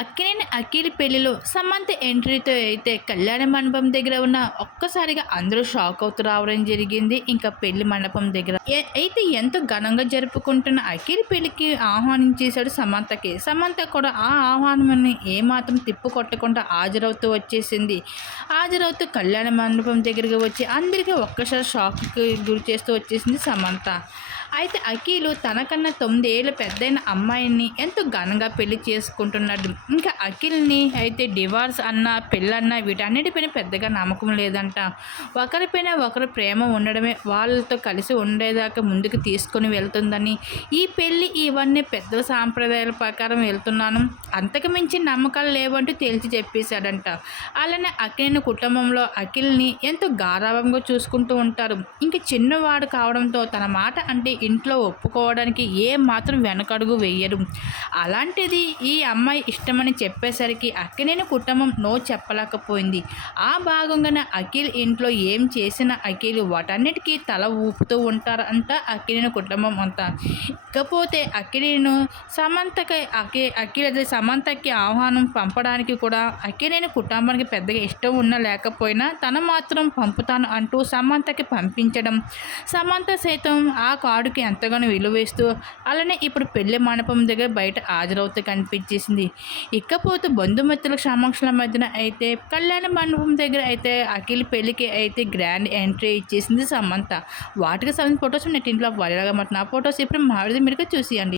అక్కినేని అఖిల్ పెళ్ళిలో సమంత ఎంట్రీతో అయితే కళ్యాణ మండపం దగ్గర ఉన్న ఒక్కసారిగా అందరూ షాక్ అవుతూ రావడం జరిగింది. ఇంకా పెళ్ళి మండపం దగ్గర అయితే ఎంతో ఘనంగా జరుపుకుంటున్న అఖిల్ పెళ్ళికి ఆహ్వానించేశాడు సమంతకి. సమంత కూడా ఆ ఆహ్వానాన్ని ఏమాత్రం తిప్పు కొట్టకుండా హాజరవుతూ వచ్చేసింది. హాజరవుతూ కళ్యాణ మండపం దగ్గరికి వచ్చి అందరికీ ఒక్కసారి షాక్కి గురి చేస్తూ వచ్చేసింది సమంత. అయితే అఖిలు తనకన్నా తొమ్మిదేళ్ళు పెద్దయిన అమ్మాయిని ఎంతో ఘనంగా పెళ్ళి చేసుకుంటున్నాడు. ఇంకా అఖిల్ని అయితే డివార్స్ అన్న పెళ్ళన్న వీటన్నిటిపైన పెద్దగా నమ్మకం లేదంట. ఒకరిపైన ఒకరు ప్రేమ ఉండడమే వాళ్ళతో కలిసి ఉండేదాకా ముందుకు తీసుకొని వెళ్తుందని ఈ పెళ్ళి ఇవన్నీ పెద్దల సాంప్రదాయాల ప్రకారం వెళ్తున్నాను. అంతకు మించి నమ్మకాలు లేవంటూ తేల్చి చెప్పేశాడంట. అలానే అఖిల్ని కుటుంబంలో అఖిల్ని ఎంతో గారాభంగా చూసుకుంటూ ఉంటారు. ఇంక చిన్నవాడు కావడంతో తన మాట అంటే ఇంట్లో ఒప్పుకోవడానికి ఏ మాత్రం వెనకడుగు వేయరు. అలాంటిది ఈ అమ్మాయి ఇష్టమని చెప్పేసరికి అక్కినేని కుటుంబం నో చెప్పలేకపోయింది. ఆ భాగంగానే అఖిల్ ఇంట్లో ఏం చేసిన అఖిల్ వాటన్నిటికీ తల ఊపుతూ ఉంటారంట అఖిలేని కుటుంబం అంతా. ఇకపోతే అఖిలేను సమంతకి అఖి అఖిల్ సమంతకి ఆహ్వానం పంపడానికి కూడా అఖిలేని కుటుంబానికి పెద్దగా ఇష్టం ఉన్నా లేకపోయినా తను మాత్రం పంపుతాను అంటూ సమంతకి పంపించడం. సమంత సైతం ఆ కార్డు కార్డుకి ఎంతగానో విలువేస్తూ అలానే ఇప్పుడు పెళ్ళి మండపం దగ్గర బయట హాజరవుతూ కనిపించేసింది. ఇకపోతే బంధుమిత్రుల క్షమాక్షల మధ్యన అయితే కళ్యాణ మండపం దగ్గర అయితే అఖిల్ పెళ్ళికి అయితే గ్రాండ్ ఎంట్రీ ఇచ్చేసింది సమంత. వాటికి సంబంధించిన ఫొటోస్ నెట్ ఇంట్లో వాళ్ళగా మాట నా ఫొటోస్ ఇప్పుడు మా మీరు చూసియండి.